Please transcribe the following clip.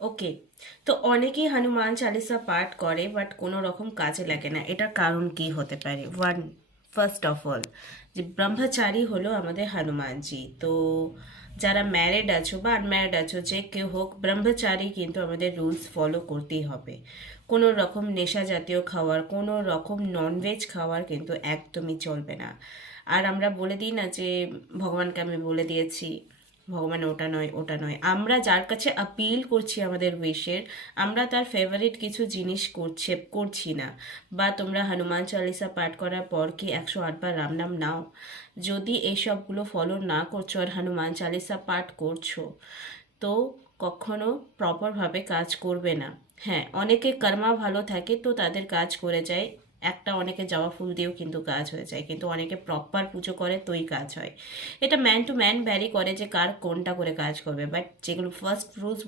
ওকে। তো অনেকেই হনুমান চালিসা পাঠ করে বাট কোনো রকম কাজে লাগে না, এটার কারণ কি হতে পারে? ফার্স্ট অফ অল, যে ব্রহ্মচারী হলো আমাদের হনুমানজি। তো যারা ম্যারিড আছো বা আনম্যারিড আছো, যে কেউ হোক, ব্রহ্মচারী কিন্তু আমাদের রুলস ফলো করতেই হবে। কোনো রকম নেশা জাতীয় খাওয়ার, কোনো রকম ননভেজ খাওয়ার কিন্তু একদমই চলবে না। আর আমরা বলে দিই না যে ভগবানকে আমি বলে দিয়েছি, ভগবান ওটা নয় ওটা নয়, আমরা যার কাছে আপিল করছি আমাদের উইশের, আমরা তার ফেভারিট কিছু জিনিস করছি না। বা তোমরা হনুমান চালিসা পাঠ করার পর কি 108 বার রাম নাম নাও? যদি এইসবগুলো ফলো না করছো আর হনুমান চালিসা পাঠ করছো, তো কখনো প্রপারভাবে কাজ করবে না। হ্যাঁ, অনেকে কর্মা ভালো থাকে তো তাদের কাজ করে যায়, একটা অনেকে জবা ফুল দিয়েও কিন্তু কাজ হয়ে যায়, কিন্তু অনেকে প্রপার পুজো করে তোই কাজ হয়। এটা ম্যান টু ম্যান ভ্যারি করে যে কার কোনটা করে কাজ করবে, বাট যেগুলো ফার্স্ট রুলস